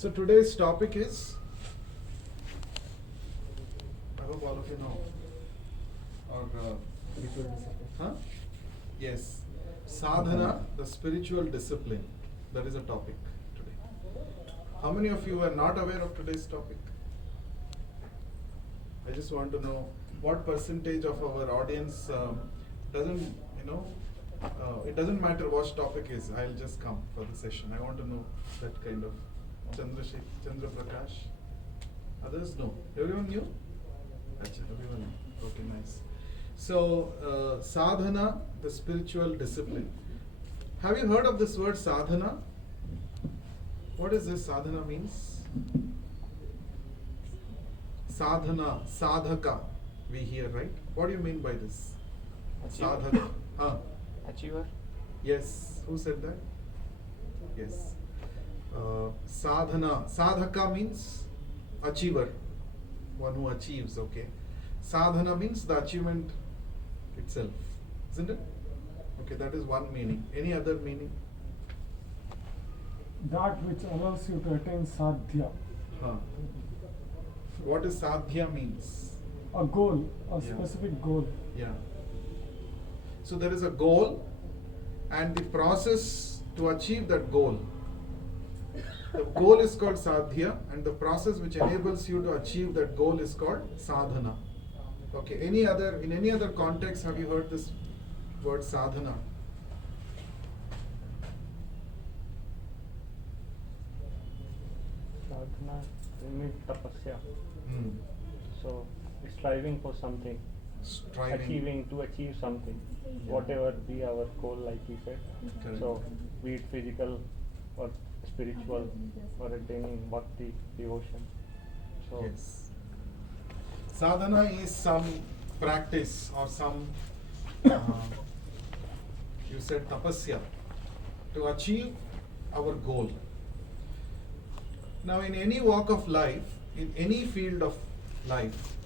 So today's topic is, I hope all of you know, or huh? Yes, sadhana, the spiritual discipline. That is a topic today. How many of you are not aware of today's topic? I just want to know what percentage of our audience doesn't, it doesn't matter what topic is, I'll just come for the session. I want to know that kind of Chandra Prakash. Others no. Everyone knew? Achha, everyone knew. Okay, nice. So, sadhana, the spiritual discipline. Have you heard of this word sadhana? What is this sadhana means? Sadhana, sadhaka, we hear, right? What do you mean by this? Sadhaka. Achiever? Yes. Who said that? Yes. Sadhana. Sadhaka means achiever. One who achieves, okay. Sadhana means the achievement itself. Isn't it? Okay, that is one meaning. Any other meaning? That which allows you to attain sadhya. What is sadhya means? A goal, a specific goal. Yeah. So there is a goal and the process to achieve that goal. The goal is called sadhya and the process which enables you to achieve that goal is called sadhana. Okay, in any other context have you heard this word sadhana? Sadhana means tapasya. So, striving for something. Striving. To achieve something. Whatever be our goal, like we said. Correct. So, be it physical or spiritual or attaining bhakti, devotion. So, Yes. Sadhana is some practice or some, you said tapasya, to achieve our goal. Now, in any walk of life, in any field of life,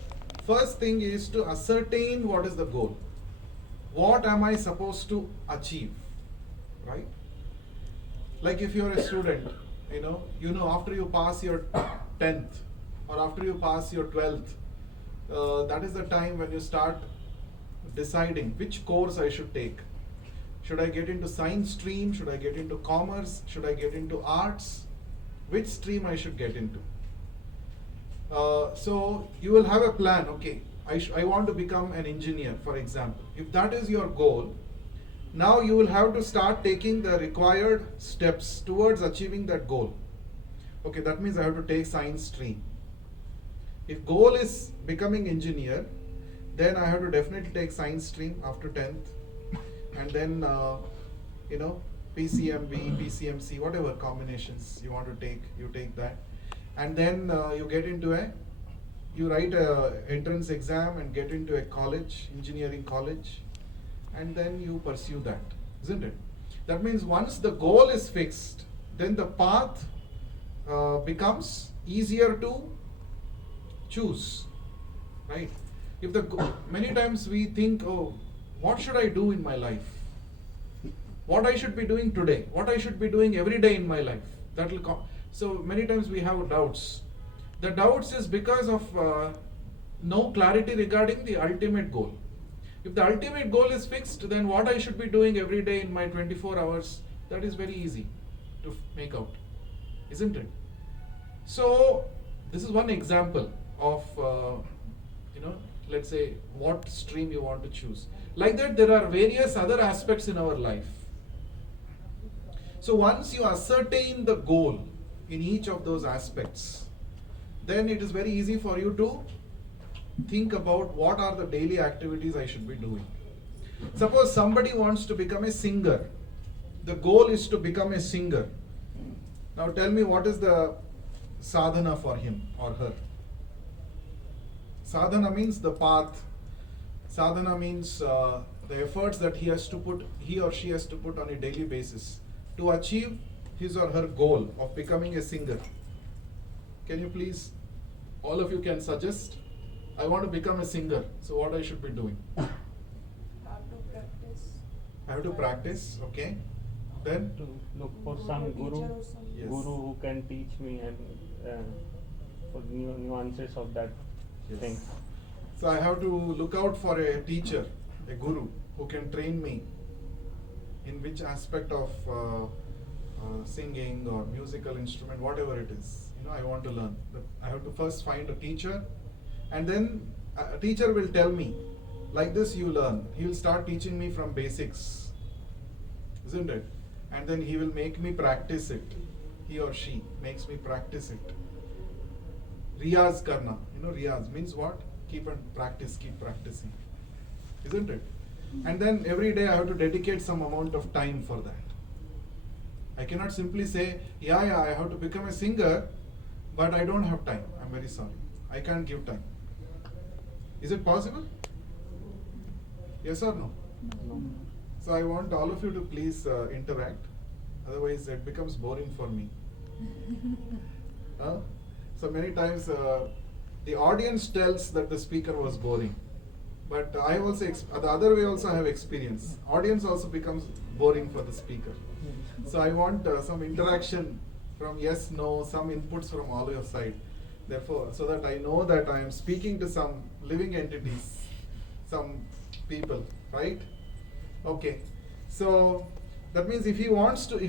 first thing is to ascertain what is the goal. What am I supposed to achieve? Right? Like if you're a student, after you pass your 10th or after you pass your 12th, that is the time when you start deciding which course I should take. Should I get into science stream? Should I get into commerce? Should I get into arts? Which stream I should get into? So you will have a plan. Okay, I want to become an engineer, for example. If that is your goal, now you will have to start taking the required steps towards achieving that goal. Okay, that means I have to take science stream. If goal is becoming engineer, then I have to definitely take science stream after 10th, and then PCMB, PCMC, whatever combinations you want to take, you take that, and then you get into you write a entrance exam and get into a college, engineering college, and then you pursue that, isn't it? That means once the goal is fixed, then the path becomes easier to choose, right? Many times we think, oh, what should I do in my life? What I should be doing today? What I should be doing every day in my life? So many times we have doubts. The doubts is because of no clarity regarding the ultimate goal. If the ultimate goal is fixed, then what I should be doing every day in my 24 hours, that is very easy to make out, isn't it? So this is one example of, let's say what stream you want to choose. Like that, there are various other aspects in our life. So once you ascertain the goal in each of those aspects, then it is very easy for you to think about what are the daily activities I should be doing. Suppose somebody wants to become a singer. The goal is to become a singer. Now tell me, what is the sadhana for him or her? Sadhana means the path. Sadhana means the efforts that he or she has to put on a daily basis to achieve his or her goal of becoming a singer. Can you please, all of you can suggest, I want to become a singer, so what I should be doing? Have to practice. I have to practice, okay. Then? To look for some guru, Yes. guru who can teach me and for nuances of that Yes. thing. So I have to look out for a teacher, a guru, who can train me in which aspect of singing or musical instrument, whatever it is. I want to learn. But I have to first find a teacher, and then a teacher will tell me, like this you learn. He will start teaching me from basics, isn't it? And then he will make me practice it. He or she makes me practice it. Riyaz karna. Riyaz means what? Keep practicing. Isn't it? And then every day I have to dedicate some amount of time for that. I cannot simply say, yeah, I have to become a singer, but I don't have time. I'm very sorry. I can't give time. Is it possible? Yes or no? No. So I want all of you to please interact. Otherwise it becomes boring for me. So many times the audience tells that the speaker was boring. But I also, the other way also I have experience. Audience also becomes boring for the speaker. So I want some interaction from yes, no, some inputs from all your side. Therefore, so that I know that I am speaking to some living entities, some people, right? Okay. So that means if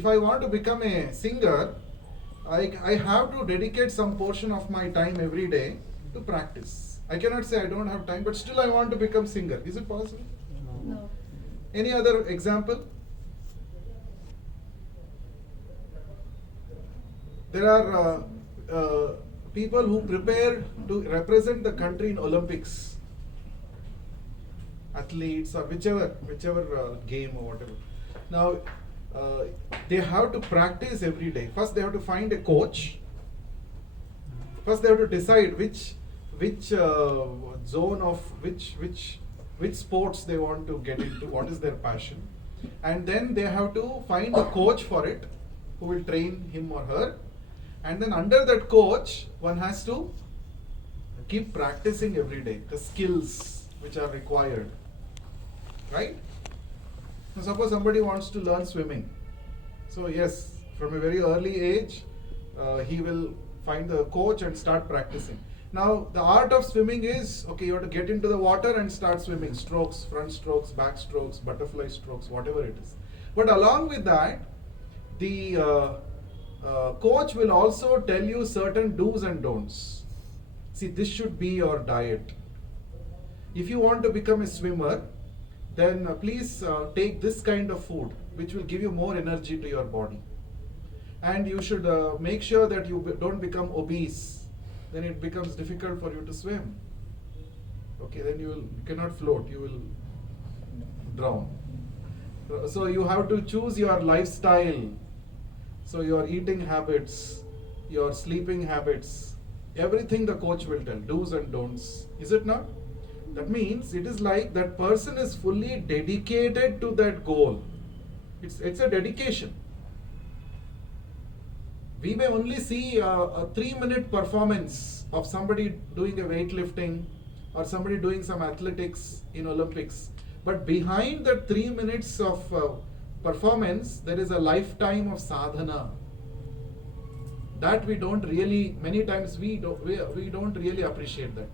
I want to become a singer, I have to dedicate some portion of my time every day to practice. I cannot say I don't have time, but still I want to become singer. Is it possible? No. Any other example? There are people who prepare to represent the country in Olympics, athletes or whichever game or whatever. Now they have to practice every day. First they have to find a coach. First they have to decide which zone of which sports they want to get into, what is their passion, and then they have to find a coach for it who will train him or her, and then under that coach one has to keep practicing every day the skills which are required, right? Now suppose somebody wants to learn swimming, so yes, from a very early age he will find the coach and start practicing. Now the art of swimming is, okay, you have to get into the water and start swimming, strokes, front strokes, back strokes, butterfly strokes, whatever it is. But along with that, the coach will also tell you certain do's and don'ts. See, this should be your diet. If you want to become a swimmer, then please take this kind of food which will give you more energy to your body. And you should make sure that you don't become obese. Then it becomes difficult for you to swim. Okay, then you cannot float, you will drown. So you have to choose your lifestyle. So your eating habits, your sleeping habits, everything the coach will tell, do's and don'ts. Is it not? That means it is like that person is fully dedicated to that goal. It's a dedication. We may only see a 3-minute performance of somebody doing a weightlifting or somebody doing some athletics in Olympics. But behind that 3 minutes of performance, there is a lifetime of sadhana. That we don't really, many times we don't really appreciate that.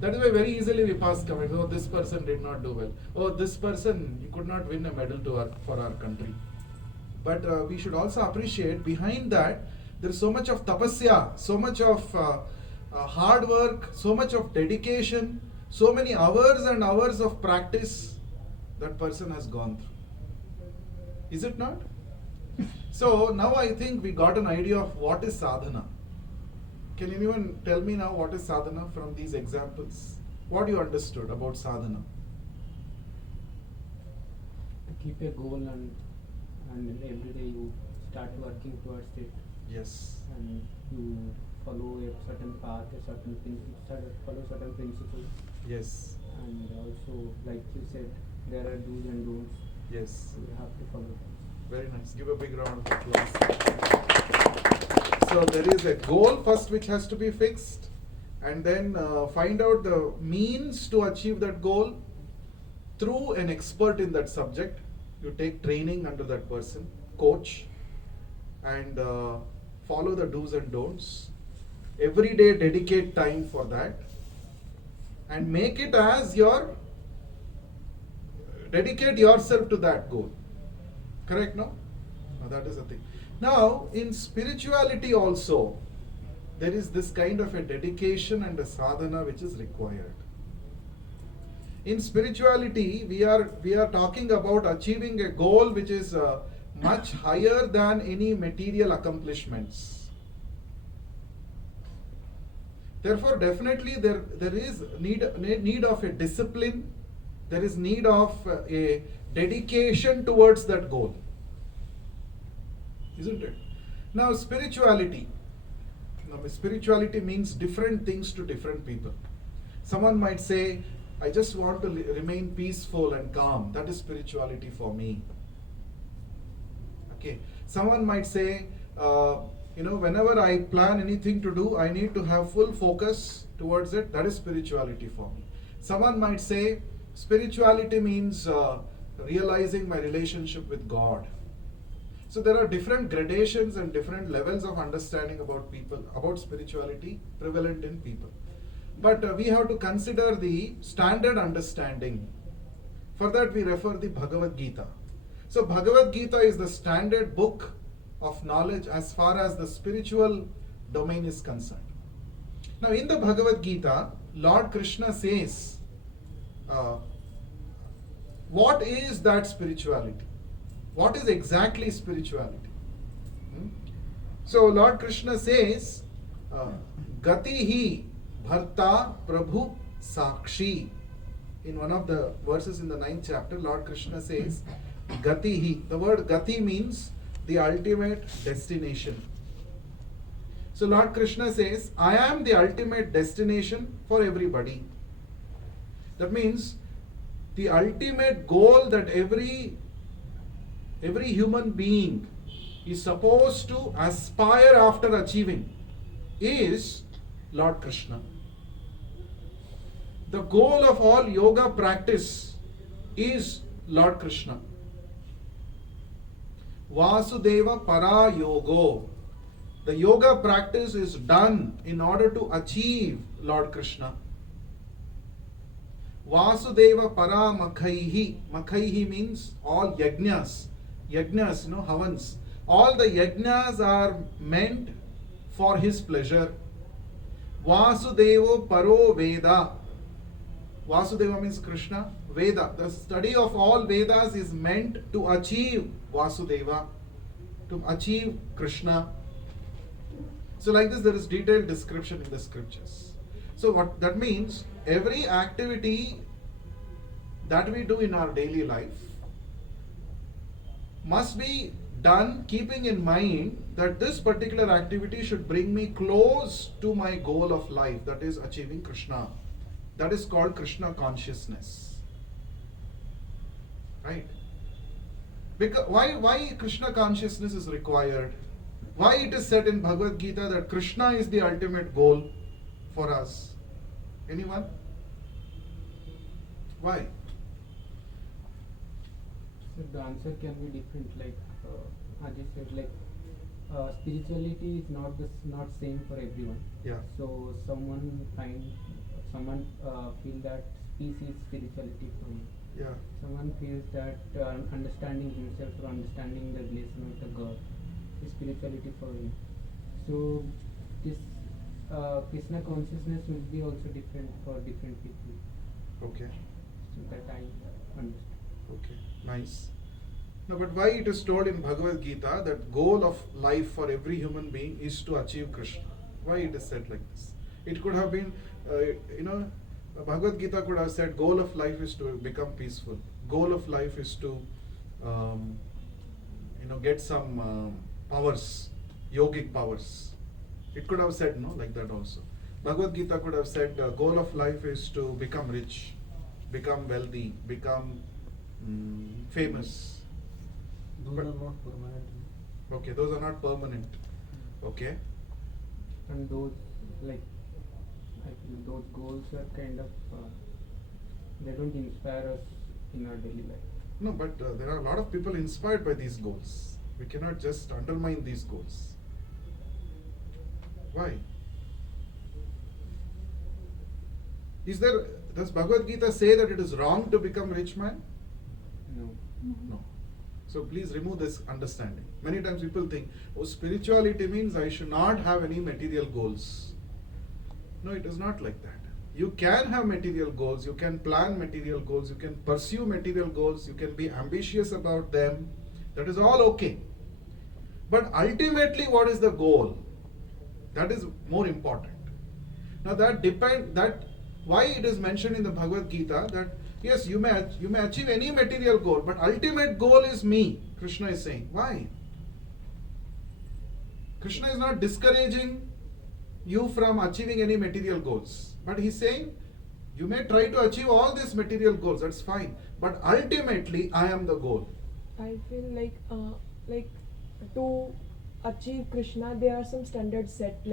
That is why very easily we pass comments. Oh, this person did not do well. Oh, this person could not win a medal for our country. But we should also appreciate behind that there is so much of tapasya, so much of hard work, so much of dedication, so many hours and hours of practice that person has gone through. Is it not? So now I think we got an idea of what is sadhana. Can anyone tell me now what is sadhana from these examples? What you understood about sadhana? To keep a goal and every day you start working towards it, Yes. and you follow a certain path, follow certain principles, Yes. and also, like you said, there are do's and don'ts. Yes. So you have to follow them. Very nice. Give a big round of applause. So there is a goal first which has to be fixed, and then find out the means to achieve that goal through an expert in that subject, you take training under that person, coach, and follow the do's and don'ts. Every day dedicate time for that and make it as your, dedicate yourself to that goal. Correct, no? Now that is the thing. Now, in spirituality also, there is this kind of a dedication and a sadhana which is required. In spirituality, we are talking about achieving a goal which is much higher than any material accomplishments. Therefore, definitely there is need of a discipline. There is need of a dedication towards that goal, isn't it? Now, spirituality. Now, spirituality means different things to different people. Someone might say, I just want to remain peaceful and calm. That is spirituality for me. Okay. Someone might say, whenever I plan anything to do, I need to have full focus towards it. That is spirituality for me. Someone might say, spirituality means realizing my relationship with God. So there are different gradations and different levels of understanding about people, about spirituality prevalent in people. But we have to consider the standard understanding. For that we refer the Bhagavad Gita. So Bhagavad Gita is the standard book of knowledge as far as the spiritual domain is concerned. Now in the Bhagavad Gita, Lord Krishna says, what is that spirituality? What is exactly spirituality? So Lord Krishna says, Gati hi bharta prabhu sakshi. In one of the verses in the 9th chapter, Lord Krishna says, Gati hi. The word Gati means the ultimate destination. So Lord Krishna says, I am the ultimate destination for everybody. That means the ultimate goal that every human being is supposed to aspire after achieving is Lord Krishna. The goal of all yoga practice is Lord Krishna. Vasudeva para yogo. The yoga practice is done in order to achieve Lord Krishna. Vasudeva para makhaihi. Makhaihi means all yajnas. Yajnas, havans. All the yajnas are meant for his pleasure. Vasudevo paro Veda. Vasudeva means Krishna. Veda. The study of all Vedas is meant to achieve Vasudeva, to achieve Krishna. So like this, there is detailed description in the scriptures. So what that means, every activity that we do in our daily life must be done keeping in mind that this particular activity should bring me close to my goal of life, that is achieving Krishna. That is called Krishna consciousness. Right? Because why Krishna consciousness is required? Why it is said in Bhagavad Gita that Krishna is the ultimate goal for us? Anyone? Why? So the answer can be different. Like Ajay said, like spirituality is not same for everyone. Yeah. So someone feel that peace is spirituality for him. Yeah. Someone feels that understanding himself or understanding the relation with the God is spirituality for him. So this Krishna consciousness will be also different for different people. Okay. So that I understand. Okay. Nice. No, but why it is told in Bhagavad Gita that goal of life for every human being is to achieve Krishna? Why it is said like this? It could have been, Bhagavad Gita could have said goal of life is to become peaceful. Goal of life is to, get some powers, yogic powers. It could have said like that also. Bhagavad Gita could have said goal of life is to become rich, become wealthy, become famous. Those are not permanent. Okay, those are not permanent. Okay. And those I feel those goals are kind of they don't inspire us in our daily life. No, but there are a lot of people inspired by these goals. We cannot just undermine these goals. Why? Does Bhagavad Gita say that it is wrong to become rich man? No. No. So please remove this understanding. Many times people think, oh, spirituality means I should not have any material goals. No, it is not like that. You can have material goals, you can plan material goals, you can pursue material goals, you can be ambitious about them. That is all okay. But ultimately, what is the goal? That is more important. Now why it is mentioned in the Bhagavad Gita that yes, you may achieve any material goal, but ultimate goal is me. Krishna is saying. Why? Krishna is not discouraging you from achieving any material goals, but he's saying you may try to achieve all these material goals. That's fine, but ultimately I am the goal. I feel like to achieve Krishna, there are some standards set.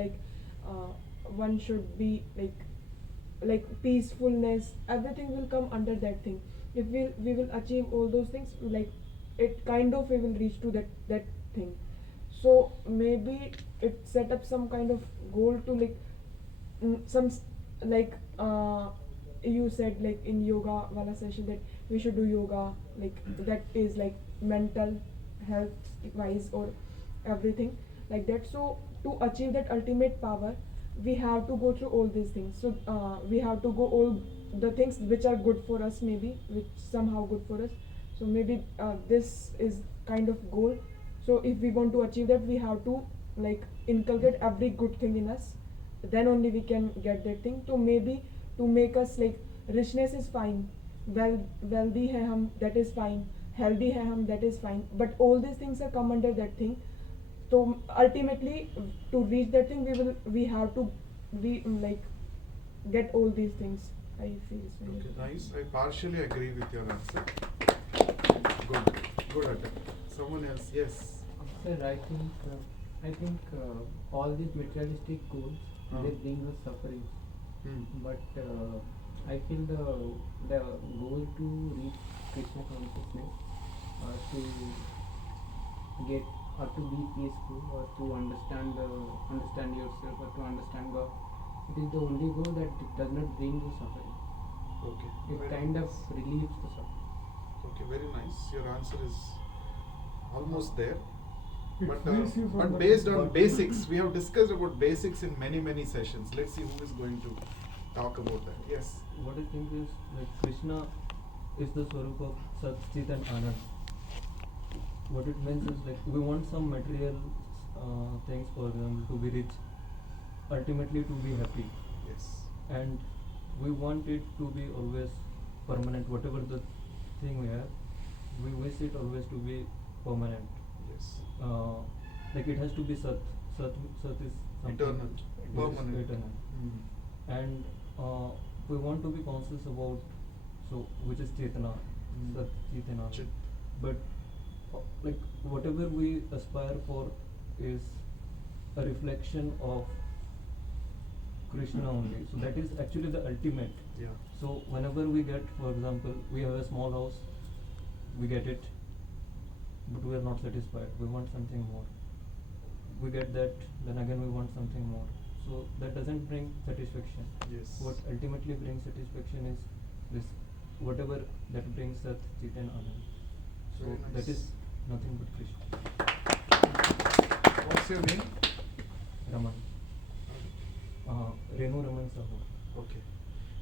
One should be like peacefulness. Everything will come under that thing. If we will achieve all those things, like it kind of we will reach to that thing. So maybe it set up some kind of goal to you said like in yoga wala session that we should do yoga, like that is like mental health wise or everything like that. So to achieve that ultimate power, we have to go through all these things. So we have to go all the things which are good for us, maybe which somehow good for us. So maybe this is kind of goal. So if we want to achieve that, we have to like inculcate every good thing in us, then only we can get that thing. So maybe to make us like richness is fine, wealthy hai hum, that is fine, healthy hai hum, that is fine, but all these things are come under that thing. So ultimately to reach that thing, we have to get all these things. I feel it's very Okay, nice. I partially agree with your answer. Good attempt. Someone else, yes. Sir, I think all these materialistic goals they bring us suffering. But I feel the goal to reach Krishna consciousness, to get or to be peaceful or to understand yourself or to understand God, it is the only goal that does not bring you suffering. Okay. It Very kind of nice. relieves the suffering. Okay, very nice. Your answer is almost there. It But, frees you from but the- based on basics, we have discussed about basics in many sessions. Let's see who is going to talk about that. Yes. What I think is like Krishna is the Swarup of Sat, Chit and Anand. What it means is like we want some material things, for example, to be rich, ultimately to be happy, Yes. and we want it to be always permanent. Whatever the thing we have, we wish it always to be permanent. Yes. Like it has to be Sat. Sat is something Eternal. which is Permanent. eternal. Mm. And we want to be conscious about, so which is Chetana, Sat, Chetana. Chit. But like whatever we aspire for is a reflection of Krishna only. So that is actually the ultimate. Yeah. So whenever we get, for example, we have a small house, we get it, but we are not satisfied. We want something more. We get that, then again we want something more. So that doesn't bring satisfaction. Yes. What ultimately brings satisfaction is this, whatever that brings Sat, Chit and Anand. So Very nice. that is nothing but Krishna. What's your name? Raman. Renu Raman Sahu. Okay.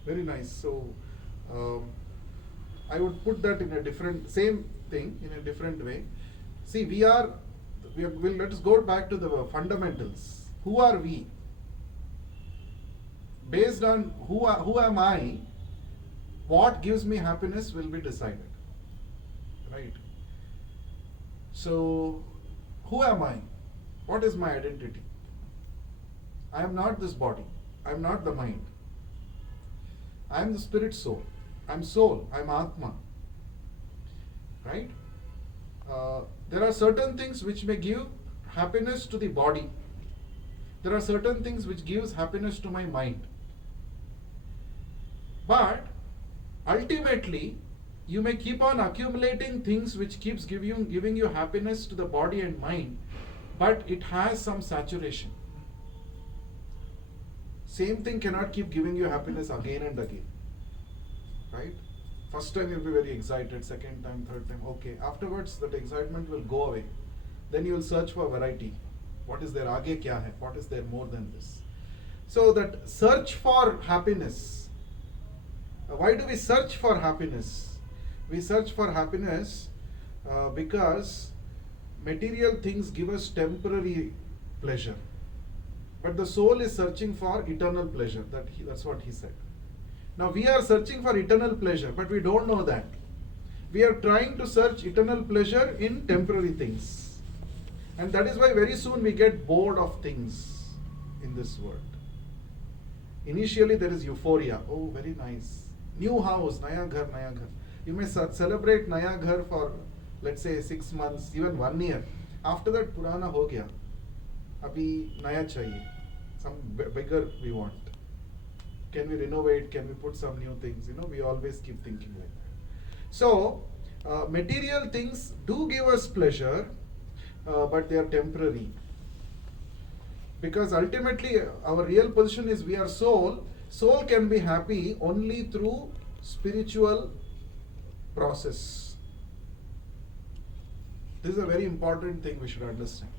Very nice. So, I would put that in a different, same thing in a different way. See, let us go back to the fundamentals. Who are we? Based on who am I, what gives me happiness will be decided. Right? So, who am I? What is my identity? I am not this body. I am not the mind. I am the spirit soul. I am soul. I am Atma. Right? There are certain things which may give happiness to the body. There are certain things which gives happiness to my mind. But ultimately, You may keep on accumulating things which keeps giving you happiness to the body and mind, but it has some saturation. Same thing cannot keep giving you happiness again and again. Right? First time you'll be very excited, second time, third time, okay. Afterwards that excitement will go away. Then you will search for variety. What is there? Aage kya hai? What is there more than this? So that search for happiness. Why do we search for happiness? We search for happiness because material things give us temporary pleasure. But the soul is searching for eternal pleasure. That's what he said. Now we are searching for eternal pleasure, but we don't know that. We are trying to search eternal pleasure in temporary things. And that is why very soon we get bored of things in this world. Initially there is euphoria. Oh, very nice. New house, naya ghar, naya ghar. You may celebrate naya ghar for, let's say, 6 months, even 1 year. After that, purana ho gaya. Abhi naya chahiye. Some bigger we want. Can we renovate? Can we put some new things? We always keep thinking like that. So, material things do give us pleasure, but they are temporary. Because ultimately, our real position is we are soul. Soul can be happy only through spiritual process. This is a very important thing we should understand.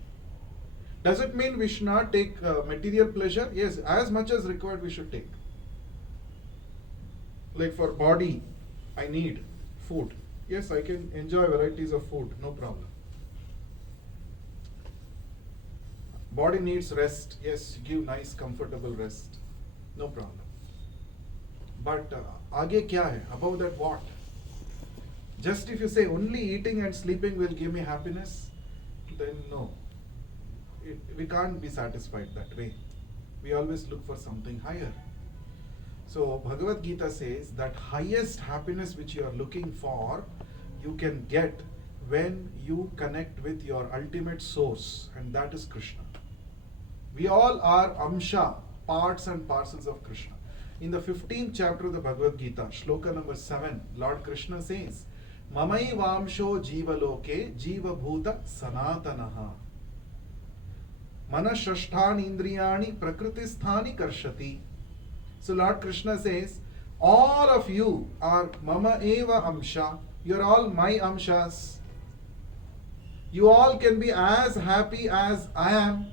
Does it mean we should not take material pleasure? Yes, as much as required we should take. Like for body, I need food. Yes, I can enjoy varieties of food, no problem. Body needs rest. Yes, give nice, comfortable rest. No problem. But aage kya hai? Above that what? Just if you say only eating and sleeping will give me happiness, then no. We can't be satisfied that way. We always look for something higher. So Bhagavad Gita says that highest happiness which you are looking for, you can get when you connect with your ultimate source, and that is Krishna. We all are amsha, parts and parcels of Krishna. In the 15th chapter of the Bhagavad Gita, shloka number 7, Lord Krishna says, Mamai vamsho jiva loke jiva bhuta sanatanaha. Manashashthani indriyani prakritisthani karshati. So Lord Krishna says, all of you are mama eva amsha. You are all my amshas. You all can be as happy as I am.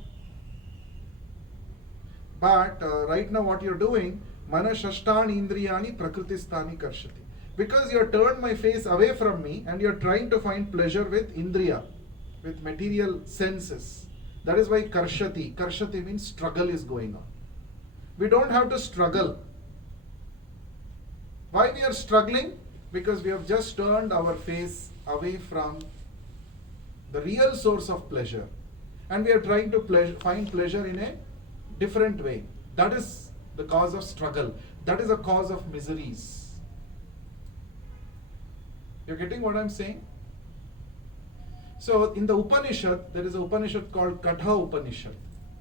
But right now what you're doing, manashashthani indriyani prakritisthani karshati. Because you have turned my face away from me and you're trying to find pleasure with indriya, with material senses. That is why karshati. Karshati means struggle is going on. We don't have to struggle. Why we are struggling? Because we have just turned our face away from the real source of pleasure. And we are trying to find pleasure in a different way. That is the cause of struggle. That is a cause of miseries. You're getting what I'm saying? So in the Upanishad, there is an Upanishad called Katha Upanishad.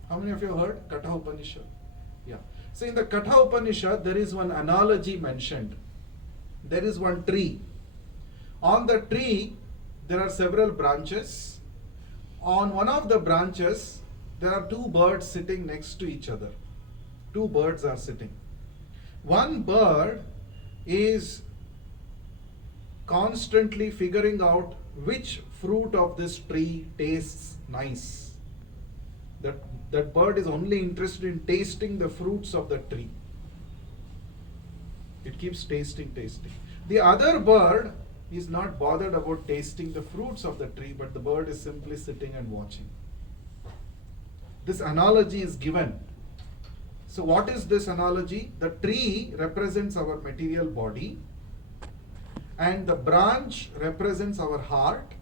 How many of you have heard Katha Upanishad? Yeah. So in the Katha Upanishad, there is one analogy mentioned. There is one tree. On the tree, there are several branches. On one of the branches, there are two birds sitting next to each other. Two birds are sitting. One bird is constantly figuring out which fruit of this tree tastes nice. That bird is only interested in tasting the fruits of the tree. It keeps tasting. The other bird is not bothered about tasting the fruits of the tree, but the bird is simply sitting and watching. This analogy is given. So what is this analogy? The tree represents our material body, and the branch represents our heart.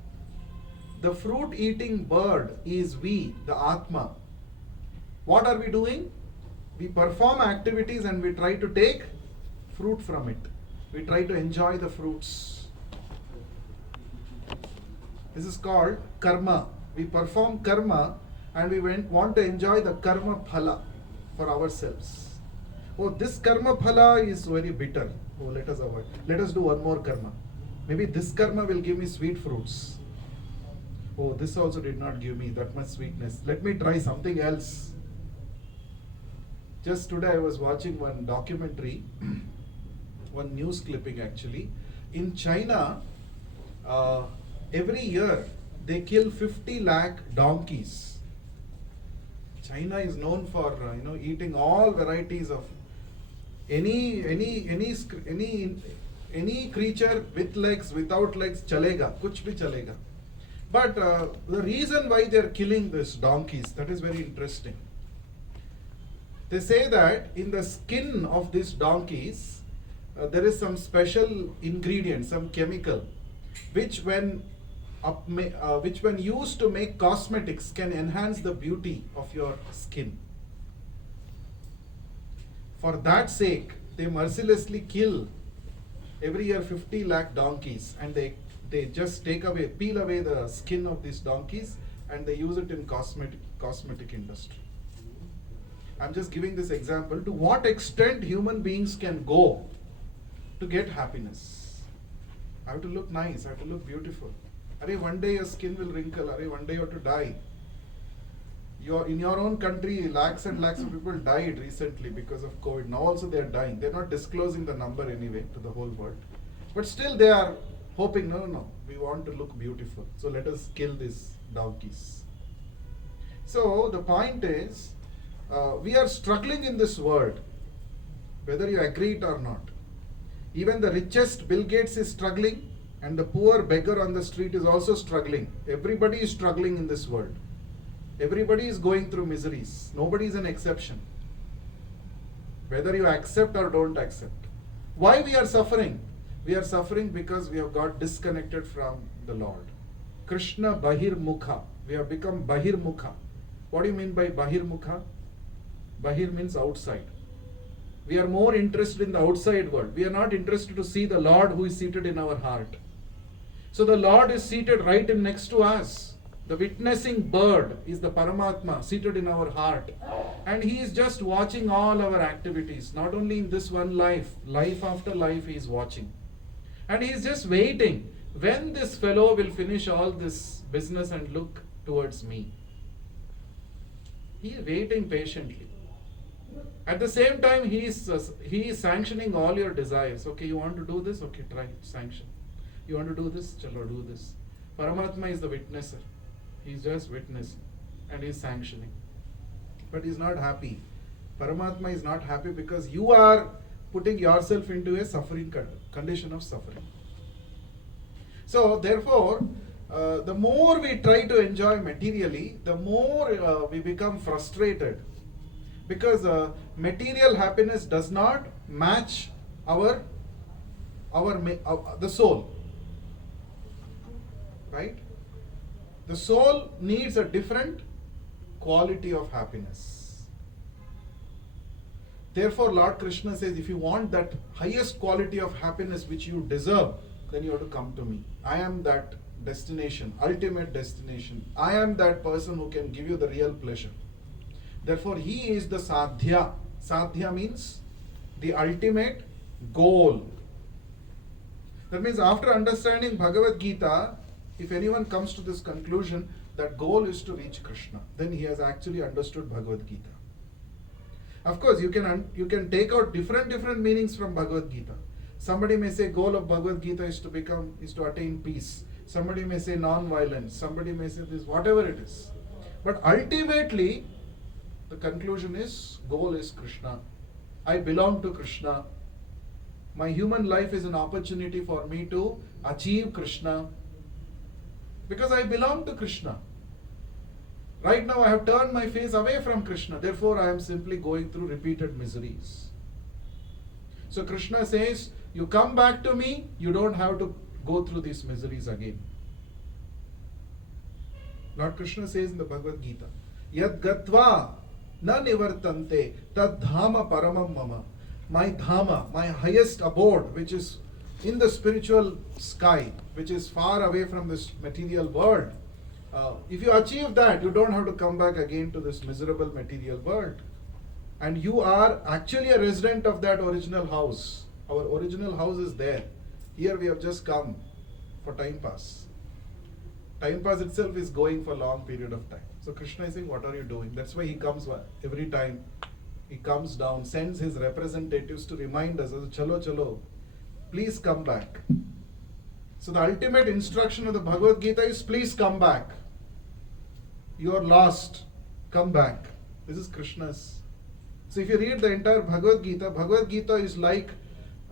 The fruit-eating bird is we, the Atma. What are we doing? We perform activities and we try to take fruit from it. We try to enjoy the fruits. This is called karma. We perform karma and we want to enjoy the karma phala for ourselves. Oh, this karma phala is very bitter. Oh, let us avoid. Let us do one more karma. Maybe this karma will give me sweet fruits. Oh, this also did not give me that much sweetness. Let me try something else. Just today I was watching one documentary, one news clipping actually. In China, every year they kill 50 lakh donkeys. China is known for eating all varieties of any creature with legs, without legs, chalega, kuch bhi chalega. But the reason why they are killing these donkeys, that is very interesting. They say that in the skin of these donkeys, there is some special ingredient, some chemical, which when used to make cosmetics can enhance the beauty of your skin. For that sake, they mercilessly kill every year 50 lakh donkeys, and they just peel away the skin of these donkeys, and they use it in cosmetic industry. I'm just giving this example to what extent human beings can go to get happiness. I have to look nice, I have to look beautiful. One day your skin will wrinkle, one day you have to die. In your own country, lakhs and lakhs of people died recently because of COVID. Now also they are dying. They're not disclosing the number anyway to the whole world. But still they are hoping, no, we want to look beautiful. So let us kill these donkeys. So the point is, we are struggling in this world, whether you agree it or not. Even the richest Bill Gates is struggling, and the poor beggar on the street is also struggling. Everybody is struggling in this world. Everybody is going through miseries. Nobody is an exception. Whether you accept or don't accept. Why we are suffering? We are suffering because we have got disconnected from the Lord. Krishna Bahir Mukha. We have become Bahir Mukha. What do you mean by Bahir Mukha? Bahir means outside. We are more interested in the outside world. We are not interested to see the Lord who is seated in our heart. So the Lord is seated right in next to us. The witnessing bird is the Paramatma seated in our heart. And He is just watching all our activities. Not only in this one life, life after life He is watching. And He is just waiting when this fellow will finish all this business and look towards me. He is waiting patiently. At the same time, He is sanctioning all your desires. Okay, you want to do this? Okay, try, sanction. You want to do this? Chalo, do this. Paramatma is the witnesser. He is just witnessing and He is sanctioning. But He is not happy. Paramatma is not happy because you are putting yourself into a suffering condition of suffering. So therefore, the more we try to enjoy materially, the more we become frustrated. Because material happiness does not match the soul. Right? The soul needs a different quality of happiness. Therefore, Lord Krishna says, if you want that highest quality of happiness which you deserve, then you have to come to me. I am that destination, ultimate destination. I am that person who can give you the real pleasure. Therefore, He is the Sadhya. Sadhya means the ultimate goal. That means after understanding Bhagavad Gita, if anyone comes to this conclusion that goal is to reach Krishna, then he has actually understood Bhagavad Gita. Of course, you can take out different meanings from Bhagavad Gita. Somebody may say goal of Bhagavad Gita is to attain peace. Somebody may say non-violence. Somebody may say this, whatever it is. But ultimately, the conclusion is, goal is Krishna. I belong to Krishna. My human life is an opportunity for me to achieve Krishna. Because I belong to Krishna. Right now I have turned my face away from Krishna. Therefore I am simply going through repeated miseries. So Krishna says, you come back to me, you don't have to go through these miseries again. Lord Krishna says in the Bhagavad Gita, Yad gatva na nivartante tad dhama paramam mama. My dhama, my highest abode, which is in the spiritual sky, which is far away from this material world. If you achieve that, you don't have to come back again to this miserable material world. And you are actually a resident of that original house. Our original house is there. Here we have just come. for time pass. Time pass itself is going for a long period of time. So Krishna is saying, what are you doing? That's why he comes every time. He comes down, sends his representatives to remind us, chalo, chalo, please come back. So the ultimate instruction of the Bhagavad Gita is, please come back. You are lost. Come back. This is Krishna's. So if you read the entire Bhagavad Gita is like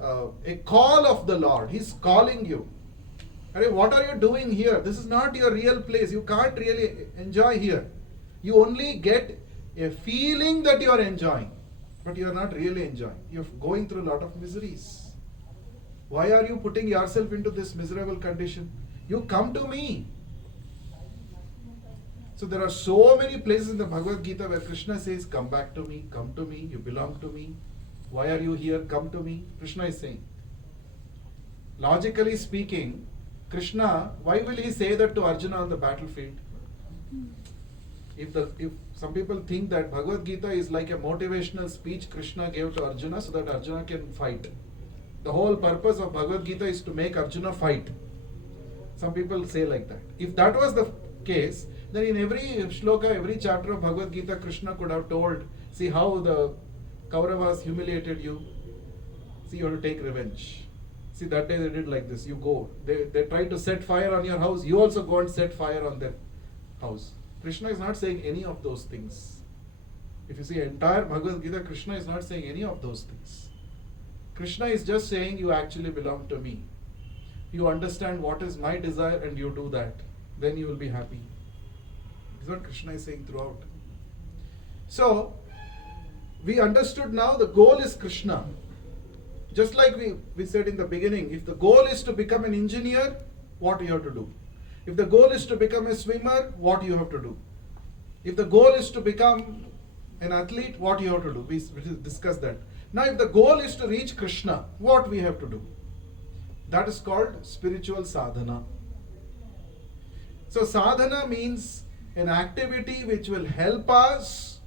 a call of the Lord. He's calling you. Arey, what are you doing here? This is not your real place. You can't really enjoy here. You only get a feeling that you are enjoying, but you are not really enjoying. You're going through a lot of miseries. Why are you putting yourself into this miserable condition? You come to me. So there are so many places in the Bhagavad Gita where Krishna says, come back to me, come to me, you belong to me. Why are you here? Come to me. Krishna is saying. Logically speaking, Krishna, why will he say that to Arjuna on the battlefield? If some people think that Bhagavad Gita is like a motivational speech Krishna gave to Arjuna so that Arjuna can fight. The whole purpose of Bhagavad Gita is to make Arjuna fight. Some people say like that. If that was the case, then in every shloka, every chapter of Bhagavad Gita, Krishna could have told, see how the Kauravas humiliated you. See, you have to take revenge. See, that day they did like this. You go. They tried to set fire on your house. You also go and set fire on their house. Krishna is not saying any of those things. If you see entire Bhagavad Gita, Krishna is not saying any of those things. Krishna is just saying, you actually belong to me. You understand what is my desire and you do that. Then you will be happy. This is what Krishna is saying throughout. So, we understood now the goal is Krishna. Just like we said in the beginning, if the goal is to become an engineer, what you have to do? If the goal is to become a swimmer, what you have to do? If the goal is to become an athlete, what you have to do? We discussed that. Now if the goal is to reach Krishna, what we have to do? That is called spiritual sadhana. So sadhana means an activity which will help us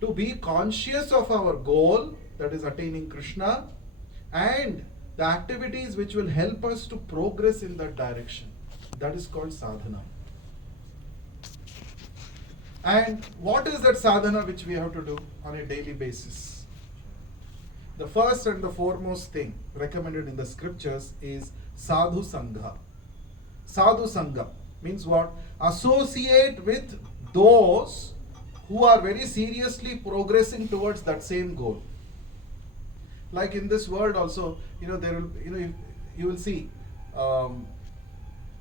to be conscious of our goal, that is attaining Krishna, and the activities which will help us to progress in that direction. That is called sadhana. And what is that sadhana which we have to do on a daily basis? The first and the foremost thing recommended in the scriptures is sadhu sangha. Sadhu sangha means what? Associate with those who are very seriously progressing towards that same goal. Like in this world also, there will, you will see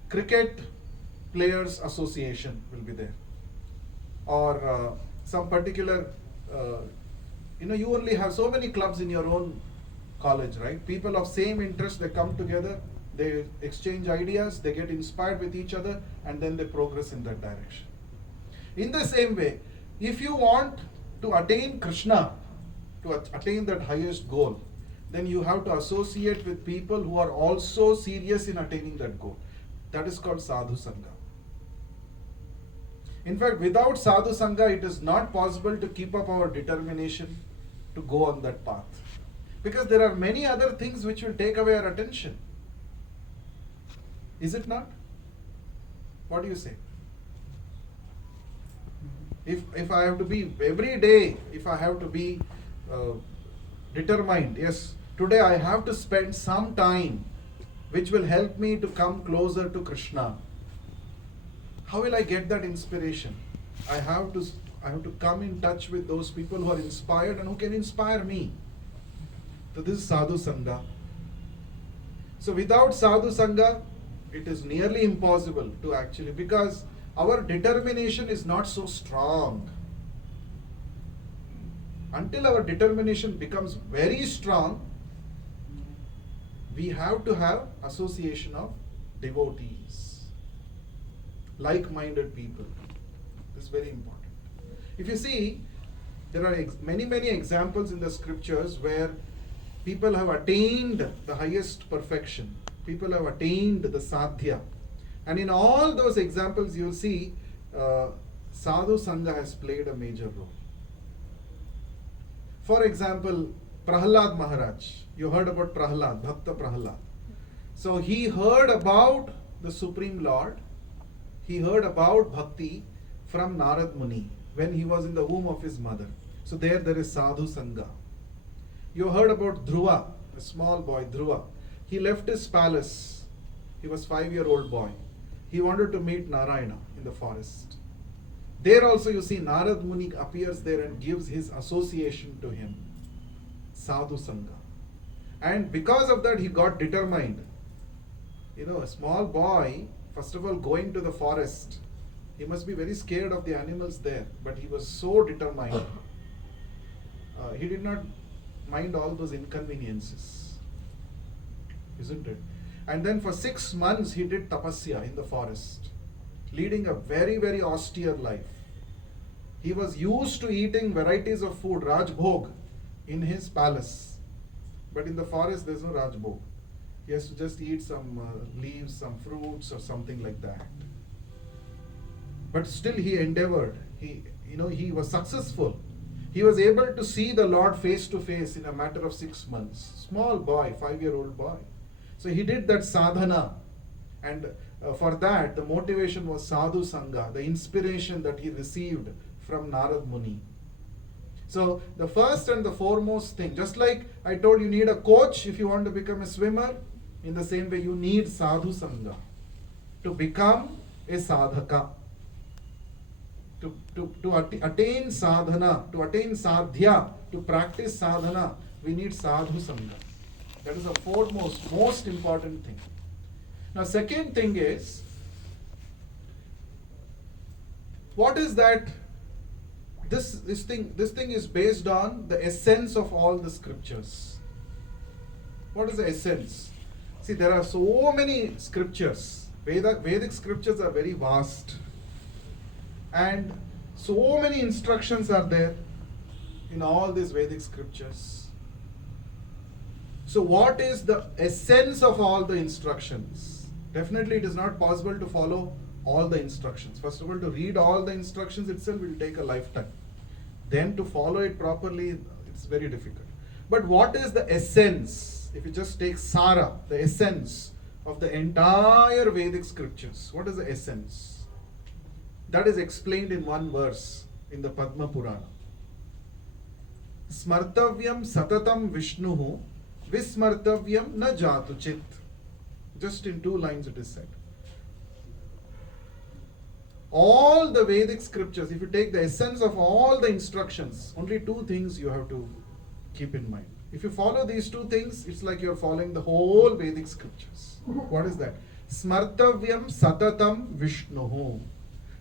cricket players association will be there, or some particular, you only have so many clubs in your own college, right? People of same interest, they come together, they exchange ideas, they get inspired with each other, and then they progress in that direction. In the same way, if you want to attain Krishna, to attain that highest goal, then you have to associate with people who are also serious in attaining that goal. That is called sadhu sangha. In fact, without sadhu sangha, it is not possible to keep up our determination to go on that path. Because there are many other things which will take away our attention. Is it not? What do you say? If I have to be, every day, if I have to be determined, yes, today I have to spend some time which will help me to come closer to Krishna. How will I get that inspiration? I have to come in touch with those people who are inspired and who can inspire me. So this is sadhu sangha. So without sadhu sangha, it is nearly impossible to actually, because our determination is not so strong. Until our determination becomes very strong, we have to have association of devotees, like-minded people. This is very important. If you see, there are many examples in the scriptures where people have attained the highest perfection. People have attained the Sadhya. And in all those examples, you will see sadhu sangha has played a major role. For example, Prahlad Maharaj. You heard about Prahlad, Bhakta Prahlad. So he heard about the Supreme Lord, he heard about bhakti from Narad Muni when he was in the womb of his mother. So there is sadhu sangha. You heard about Dhruva, a small boy, Dhruva. He left his palace. He was 5-year-old boy. He wanted to meet Narayana in the forest. There also you see Narad Muni appears there and gives his association to him. Sadhu sangha. And because of that he got determined. You know, a small boy, first of all, going to the forest, he must be very scared of the animals there, but he was so determined. He did not mind all those inconveniences, isn't it? And then for 6 months he did tapasya in the forest, leading a very, very austere life. He was used to eating varieties of food, Rajbhog, in his palace. But in the forest there is no Rajbhog. He has to just eat some leaves, some fruits or something like that. But still he endeavored. He was successful. He was able to see the Lord face to face in a matter of 6 months. Small boy, 5-year-old boy. So he did that sadhana. And for that, the motivation was sadhu sangha, the inspiration that he received from Narad Muni. So the first and the foremost thing, just like I told you need a coach if you want to become a swimmer, in the same way you need sadhu sangha to become a sadhaka. To attain sadhana, to attain sadhya, to practice sadhana, we need sadhu sangha. That is the foremost, most important thing. Now, second thing is, what is that? This thing is based on the essence of all the scriptures. What is the essence? See, there are so many scriptures. Vedic scriptures are very vast. And so many instructions are there in all these Vedic scriptures. So what is the essence of all the instructions? Definitely it is not possible to follow all the instructions. First of all, to read all the instructions itself will take a lifetime. Then to follow it properly, it's very difficult. But what is the essence? If you just take Sara, the essence of the entire Vedic scriptures, what is the essence? That is explained in one verse in the Padma Purana. Smartavyam satatam Vishnuhu vismartavyam na jatu chit. Just in 2 lines it is said. All the Vedic scriptures, if you take the essence of all the instructions, only 2 things you have to keep in mind. If you follow these 2 things, it's like you're following the whole Vedic scriptures. What is that? Smartavyam satatam Vishnuhu.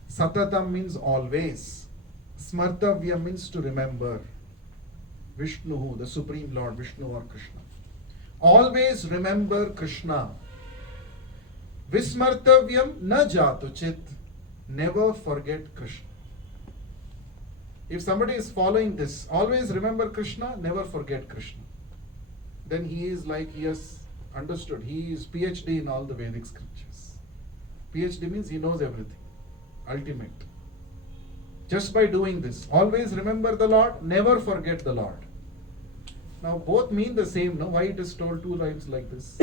Satatam means always. Smartavyam means to remember. Vishnuhu, the Supreme Lord, Vishnu or Krishna. Always remember Krishna. Vismartavyam na jatu chit. Never forget Krishna. If somebody is following this, always remember Krishna, never forget Krishna. Then he is like, he has understood. He is PhD in all the Vedic scriptures. PhD means he knows everything. Ultimate. Just by doing this, always remember the Lord, never forget the Lord. Now both mean the same, no? Why it is told 2 lines like this?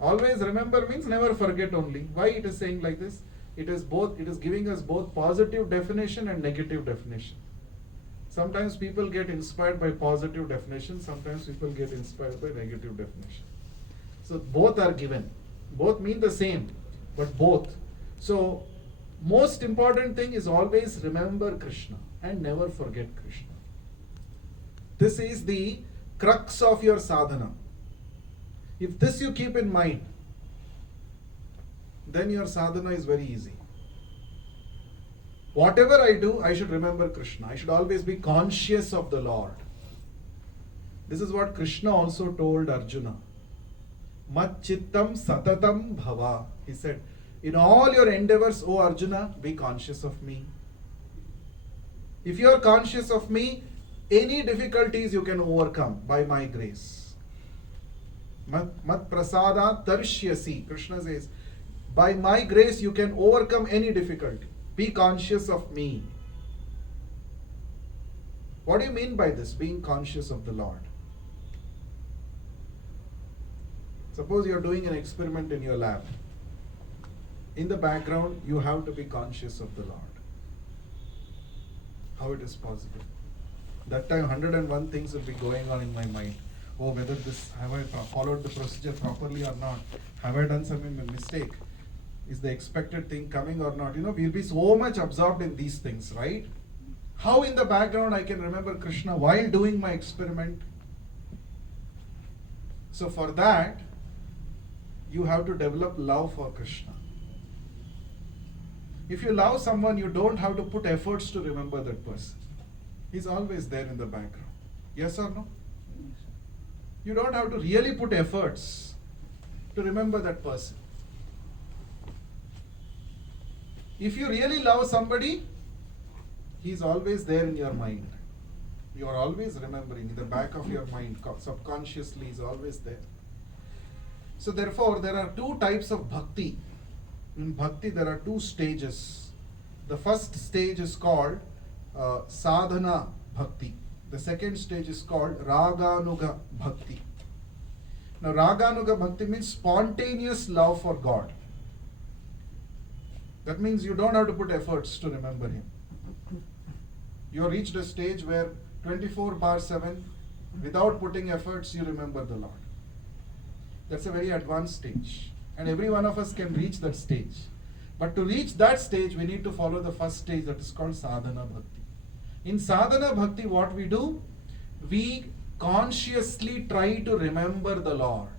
Always remember means never forget only. Why it is saying like this? It is giving us both positive definition and negative definition. Sometimes people get inspired by positive definition, sometimes people get inspired by negative definition. So both are given. Both mean the same, but both. So most important thing is always remember Krishna and never forget Krishna. This is the crux of your sadhana. If this you keep in mind, then your sadhana is very easy. Whatever I do, I should remember Krishna. I should always be conscious of the Lord. This is what Krishna also told Arjuna. Mat chittam satatam bhava. He said, in all your endeavors, O Arjuna, be conscious of me. If you are conscious of me, any difficulties you can overcome by my grace. Mat prasada tarishyasi. Krishna says, by my grace you can overcome any difficulty. Be conscious of me. What do you mean by this, being conscious of the Lord? Suppose you are doing an experiment in your lab. in the background you have to be conscious of the Lord. How it is possible? That time 101 things will be going on in my mind. Oh, whether this, have I followed the procedure properly or not? Have I done some mistake? Is the expected thing coming or not? We'll be so much absorbed in these things, right? How in the background I can remember Krishna while doing my experiment? So for that, you have to develop love for Krishna. If you love someone, you don't have to put efforts to remember that person. He's always there in the background. Yes or no? You don't have to really put efforts to remember that person. If you really love somebody, he's always there in your mind. You are always remembering in the back of your mind, subconsciously he's always there. So therefore, there are two types of bhakti. In bhakti, there are two stages. The first stage is called Sadhana bhakti. The second stage is called Raganuga bhakti. Now, Raganuga bhakti means spontaneous love for God. That means you don't have to put efforts to remember Him. You have reached a stage where 24/7, without putting efforts, you remember the Lord. That's a very advanced stage. And every one of us can reach that stage. But to reach that stage, we need to follow the first stage that is called Sadhana bhakti. In Sadhana bhakti, what we do? We consciously try to remember the Lord.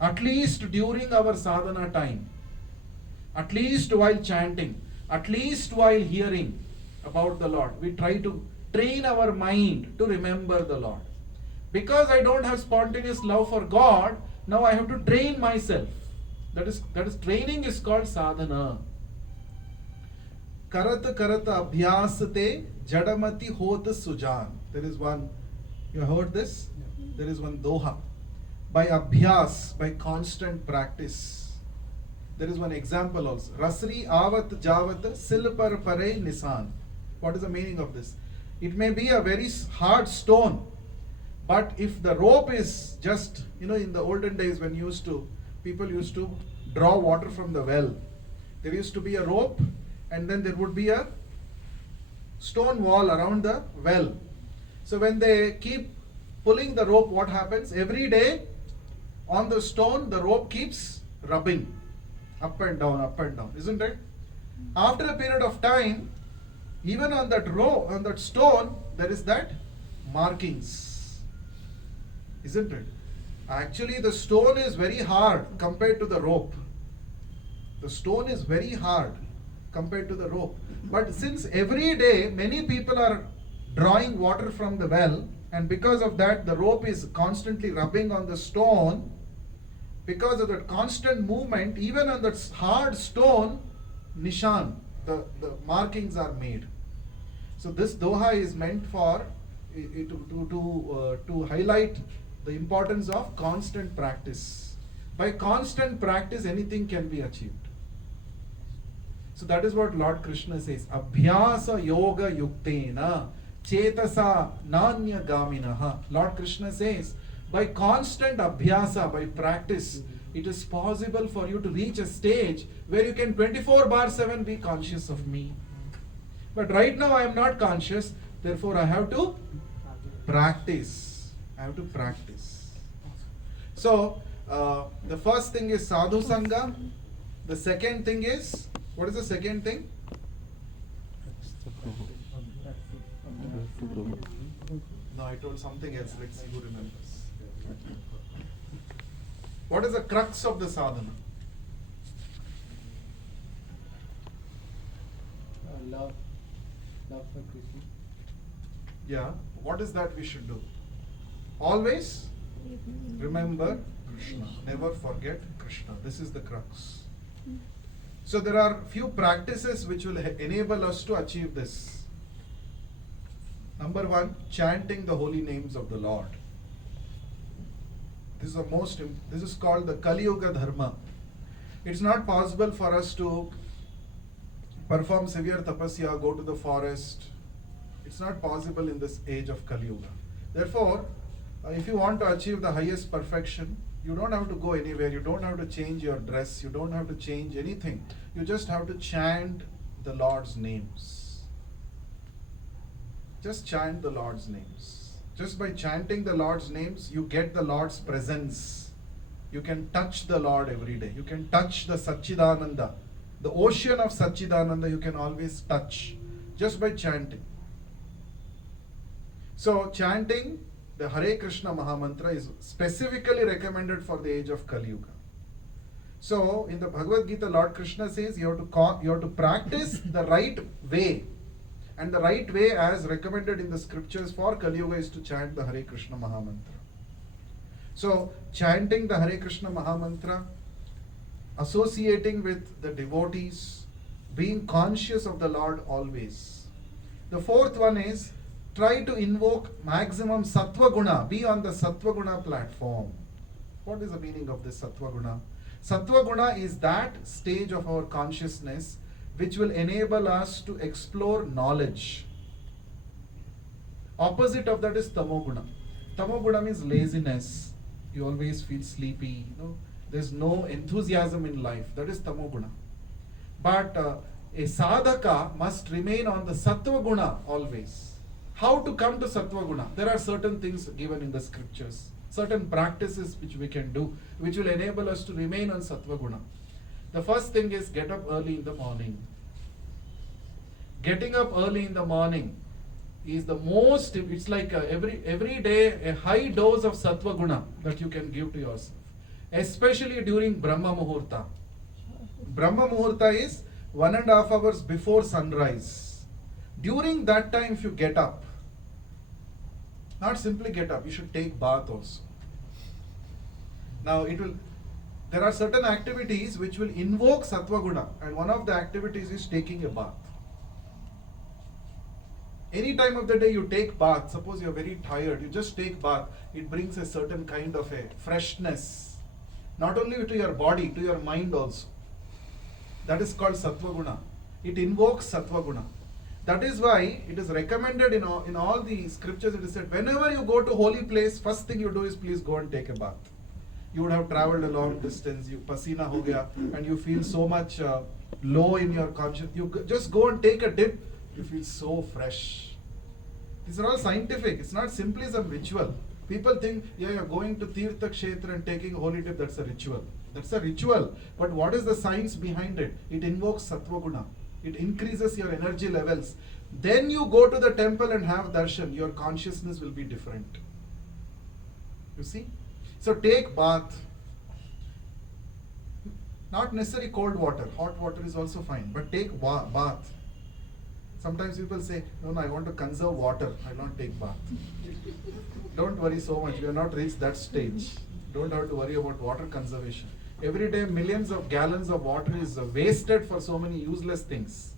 At least during our sadhana time. At least while chanting. At least while hearing about the Lord. We try to train our mind to remember the Lord. Because I don't have spontaneous love for God, now I have to train myself. That is training is called sadhana. Karata karata abhyasate jadamati hot sujan. There is one, you heard this? There is one doha. By abhyas, by constant practice. There is one example also. Rasri avat javat silpar pare nisan. What is the meaning of this? It may be a very hard stone, but if the rope is just, in the olden days when people used to draw water from the well, there used to be a rope and then there would be a stone wall around the well. So when they keep pulling the rope, what happens? Every day on the stone, the rope keeps rubbing up and down, isn't it? After a period of time, even on that stone, there is that markings, isn't it? Actually, the stone is very hard compared to the rope. The stone is very hard compared to the rope. But since every day many people are drawing water from the well, and because of that the rope is constantly rubbing on the stone, because of that constant movement, even on that hard stone, nishan, the markings are made. So this doha is meant for to highlight the importance of constant practice. By constant practice, anything can be achieved. So that is what Lord Krishna says. Abhyasa yoga yuktena chetasa nanya gaminaha. Lord Krishna says, by constant abhyasa, by practice, it is possible for you to reach a stage where you can 24/7 be conscious of me. But right now I am not conscious, therefore I have to practice. So, the first thing is sadhu sangha. The second thing is, what is the second thing? No, I told something else. Let's see who remembers. What is the crux of the sadhana? Love for Krishna. Yeah, what is that we should do? Always remember Krishna. Never forget Krishna. This is the crux. So there are few practices which will enable us to achieve this. Number one, chanting the holy names of the Lord. This is called the Kali Yuga Dharma. It's not possible for us to perform severe tapasya, go to the forest. It's not possible in this age of Kali Yuga. Therefore, if you want to achieve the highest perfection, You don't have to go anywhere. You don't have to change your dress. You don't have to change anything. You just have to chant the Lord's names. Just chant the Lord's names. Just by chanting the Lord's names, you get the Lord's presence. You can touch the Lord every day. You can touch the Satchidananda. The ocean of Satchidananda you can always touch just by chanting. So chanting the Hare Krishna Mahamantra is specifically recommended for the age of Kali Yuga. So in the Bhagavad Gita, Lord Krishna says you have to practice the right way. And the right way as recommended in the scriptures for Kali Yuga is to chant the Hare Krishna Mahamantra. So chanting the Hare Krishna Mahamantra, associating with the devotees, being conscious of the Lord always. The fourth one is try to invoke maximum Sattva Guna. Be on the Sattva Guna platform. What is the meaning of this Sattva Guna? Sattva Guna is that stage of our consciousness which will enable us to explore knowledge. Opposite of that is Tamoguna. Tamoguna means laziness. You always feel sleepy. There's no enthusiasm in life. That is Tamoguna. But a sadhaka must remain on the Sattva Guna always. How to come to Sattva Guna? There are certain things given in the scriptures, certain practices which we can do, which will enable us to remain on Sattva Guna. The first thing is get up early in the morning. Getting up early in the morning is the most, it's like every day a high dose of Sattva Guna that you can give to yourself. Especially during Brahma Muhurta. Brahma Muhurta is 1.5 hours before sunrise. During that time, if you get up, not simply get up, you should take bath also. Now there are certain activities which will invoke Sattva Guna, and one of the activities is taking a bath. Any time of the day you take bath, suppose you're very tired, you just take bath, it brings a certain kind of a freshness, not only to your body, to your mind also. That is called Sattva Guna. It invokes Sattva Guna. That is why it is recommended in all the scriptures, it is said, whenever you go to holy place, first thing you do is please go and take a bath. You would have traveled a long distance, you pasina ho gaya, and you feel so much low in your conscience. You just go and take a dip, you feel so fresh. These are all scientific. It's not simply some ritual. People think, yeah, you're going to Tirtha Kshetra and taking a holy dip, that's a ritual. That's a ritual. But what is the science behind it? It invokes Sattva Guna. It increases your energy levels. Then you go to the temple and have darshan. Your consciousness will be different. You see? So take bath. Not necessarily cold water. Hot water is also fine. But take bath. Sometimes people say, no, I want to conserve water. I will not take bath. Don't worry so much. We have not reached that stage. Don't have to worry about water conservation. Every day millions of gallons of water is wasted for so many useless things.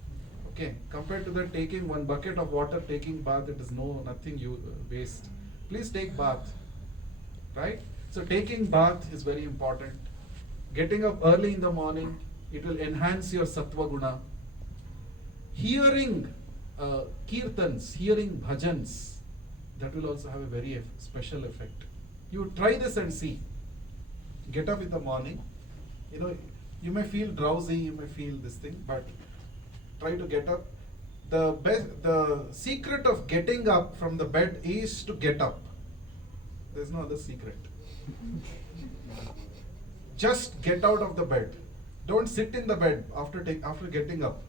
Okay, compared to that, taking one bucket of water, taking bath, it is nothing you waste. Please take bath, right? So taking bath is very important. Getting up early in the morning, it will enhance your Sattva Guna. Hearing kirtans, hearing bhajans, that will also have a very special effect. You try this and see. Get up in the morning. You may feel drowsy, you may feel this thing, but try to get up. The secret of getting up from the bed is to get up. There's no other secret. Just get out of the bed. Don't sit in the bed after getting up.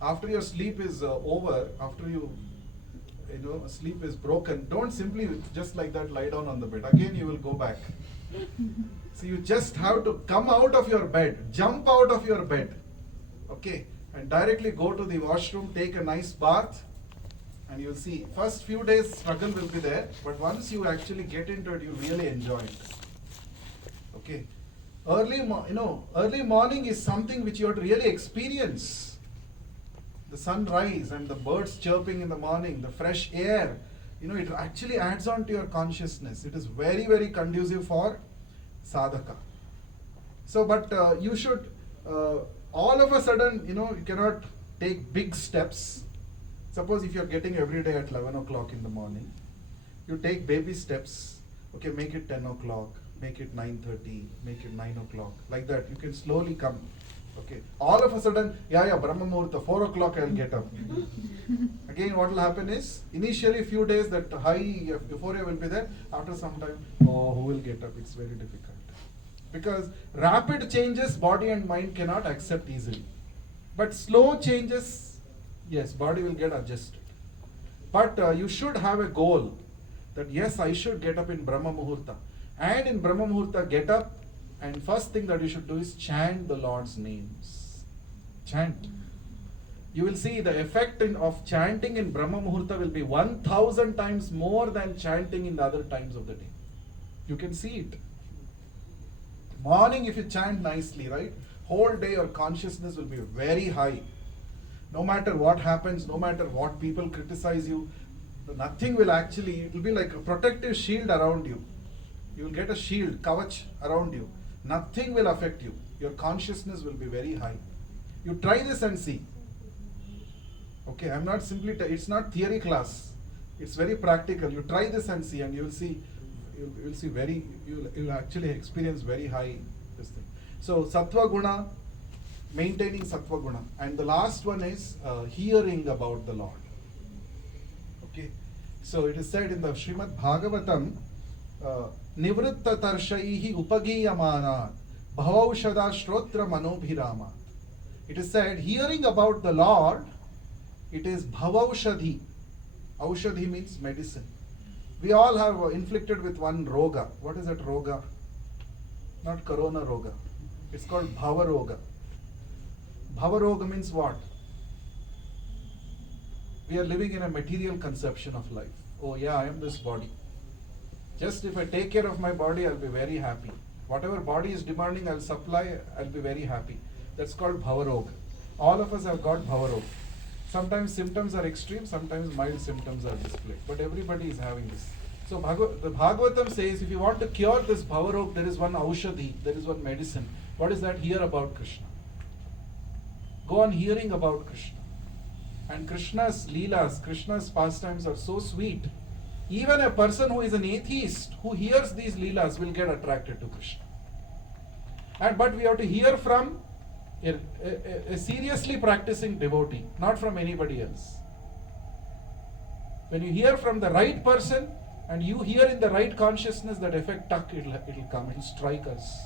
After your sleep is over, after sleep is broken, don't simply just like that lie down on the bed. Again you will go back. So you just have to come out of your bed, jump out of your bed, okay, and directly go to the washroom, take a nice bath, and you'll see, first few days struggle will be there, but once you actually get into it, you really enjoy it. Okay, early morning is something which you have to really experience. The sunrise and the birds chirping in the morning, the fresh air, it actually adds on to your consciousness. It is very, very conducive for sadhaka. So, but you should, all of a sudden, you cannot take big steps. Suppose if you're getting every day at 11 o'clock in the morning, you take baby steps. Okay, make it 10 o'clock, make it 9:30, make it 9 o'clock, like that. You can slowly come. Okay. All of a sudden, yeah, Brahma Muhurta, 4 o'clock I'll get up. Again, what will happen is, initially few days that high euphoria will be there. After some time, oh, who will get up? It's very difficult. Because rapid changes, body and mind cannot accept easily. But slow changes, yes, body will get adjusted. But you should have a goal that yes, I should get up in Brahma Muhurta. And in Brahma Muhurta, get up, and first thing that you should do is chant the Lord's names. Chant. You will see the effect of chanting in Brahma Muhurta will be 1,000 times more than chanting in the other times of the day. You can see it. Morning, if you chant nicely, right? Whole day your consciousness will be very high. No matter what happens, no matter what people criticize you, nothing will actually, it will be like a protective shield around you. You will get a shield, kavach around you. Nothing will affect you. Your consciousness will be very high. You try this and see. Okay, I'm not simply, it's not theory class. It's very practical. You try this and see, and you will see, you'll actually experience very high this thing. So Sattva Guna, maintaining Sattva Guna. And the last one is hearing about the Lord. Okay, so it is said in the Srimad Bhagavatam, Nivritta Tarshaihi Upagiyamana Bhavaushada Shrotra Manobhirama. It is said, hearing about the Lord, it is Bhavaushadhi. Aushadhi means medicine. We all have inflicted with one roga. What is that roga? Not corona roga. It's called Bhava roga. Bhava roga means what? We are living in a material conception of life. Oh yeah, I am this body. Just if I take care of my body, I'll be very happy. Whatever body is demanding, I'll supply, I'll be very happy. That's called Bhava roga. All of us have got Bhava roga. Sometimes symptoms are extreme, sometimes mild symptoms are displayed. But everybody is having this. So the Bhagavatam says, if you want to cure this Bhava roga, there is one Aushadhi, there is one medicine. What is that? Hear about Krishna. Go on hearing about Krishna. And Krishna's leelas, Krishna's pastimes are so sweet. Even a person who is an atheist, who hears these leelas, will get attracted to Krishna. But we have to hear from a seriously practicing devotee, not from anybody else. When you hear from the right person, and you hear in the right consciousness, that effect, it'll come and strike us.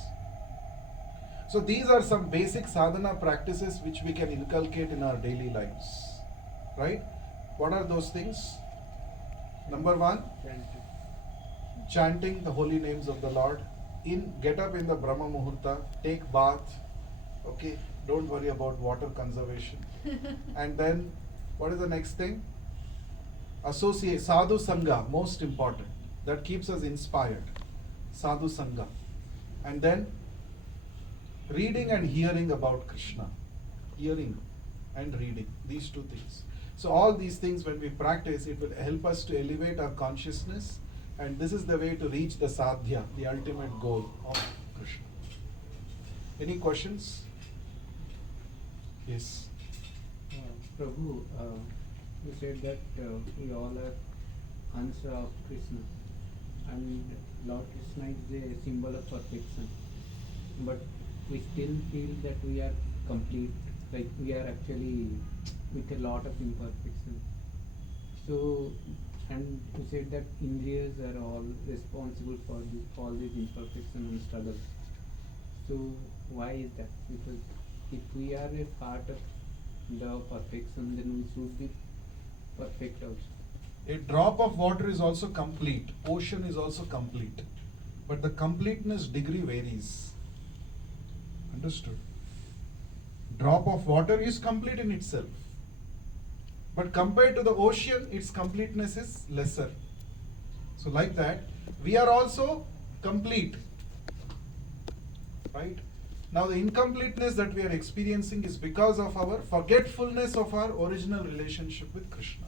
So these are some basic sadhana practices which we can inculcate in our daily lives. Right? What are those things? Number one, chanting the holy names of the Lord. Get up in the Brahma Muhurta, take bath. Okay, don't worry about water conservation. And then, what is the next thing? Associate, sadhu sangha, most important. That keeps us inspired. Sadhu sangha. And then, reading and hearing about Krishna. Hearing and reading, these two things. So all these things, when we practice, it will help us to elevate our consciousness, and this is the way to reach the Sadhya, the ultimate goal of Krishna. Any questions? Yes. Prabhu, you said that we all are answer of Krishna, and Lord Krishna is a symbol of perfection, but we still feel that we are complete, like we are actually with a lot of imperfection. So, and you said that Indriyas are all responsible for all these imperfection and struggles. So why is that? Because if we are a part of the perfection, then we should be perfect also. A drop of water is also complete. Ocean is also complete. But the completeness degree varies. Understood? Drop of water is complete in itself. But compared to the ocean, its completeness is lesser. So like that, we are also complete. Right? Now the incompleteness that we are experiencing is because of our forgetfulness of our original relationship with Krishna.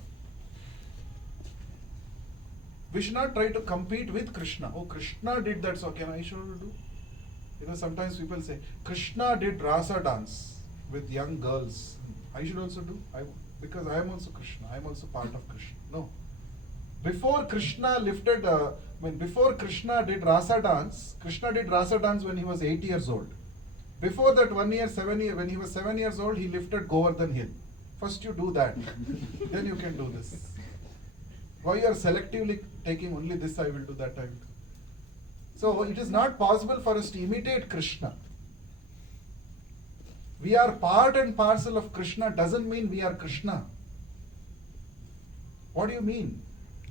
We should not try to compete with Krishna. Oh, Krishna did that, so can I should do? You know, sometimes people say, Krishna did rasa dance with young girls. I should also do? Because I am also Krishna. I am also part of Krishna. No. Before Krishna before Krishna did rasa dance when he was 8 years old. Before that, when he was 7 years old, he lifted Govardhan Hill. First you do that, then you can do this. Why you are selectively taking only this I will do, that I will do? So it is not possible for us to imitate Krishna. We are part and parcel of Krishna doesn't mean we are Krishna. What do you mean?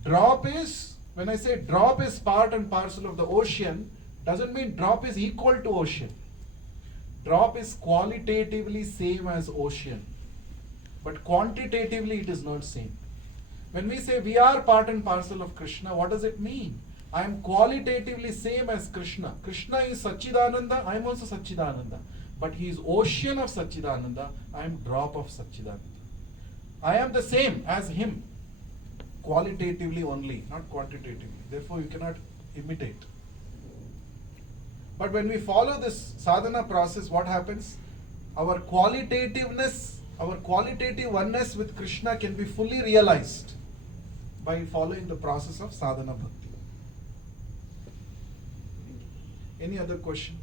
When I say drop is part and parcel of the ocean, doesn't mean drop is equal to ocean. Drop is qualitatively same as ocean, but quantitatively it is not same. When we say we are part and parcel of Krishna, what does it mean? I am qualitatively same as Krishna. Krishna is Satchidananda, I am also Satchidananda. But he is ocean of Satchidananda, I am drop of Satchidananda. I am the same as him, qualitatively only, not quantitatively. Therefore, you cannot imitate. But when we follow this sadhana process, what happens? Our qualitativeness, our qualitative oneness with Krishna can be fully realized by following the process of sadhana bhakti. Any other question?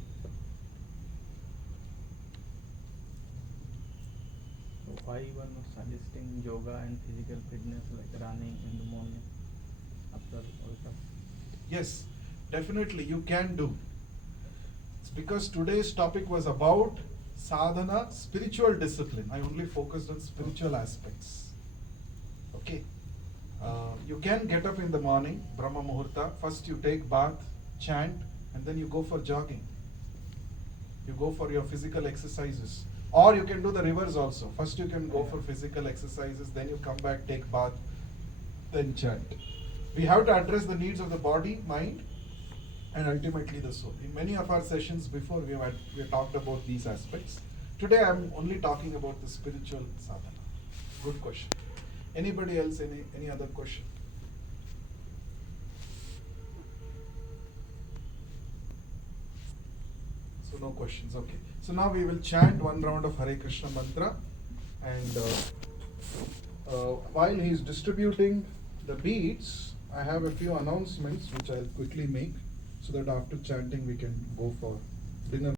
Why you are not suggesting yoga and physical fitness like running in the morning after wake up? Yes, definitely you can do. It's because today's topic was about sadhana, spiritual discipline. I only focused on spiritual aspects. Okay. You can get up in the morning, Brahma Muhurta. First you take bath, chant, and then you go for jogging. You go for your physical exercises. Or you can do the reverse also. First you can go for physical exercises, then you come back, take bath, then chant. We have to address the needs of the body, mind, and ultimately the soul. In many of our sessions before, we have talked about these aspects. Today I am only talking about the spiritual sadhana. Good question. Anybody else, any other question? So no questions, okay. So now we will chant one round of Hare Krishna mantra, and while he is distributing the beads, I have a few announcements which I'll quickly make so that after chanting we can go for dinner.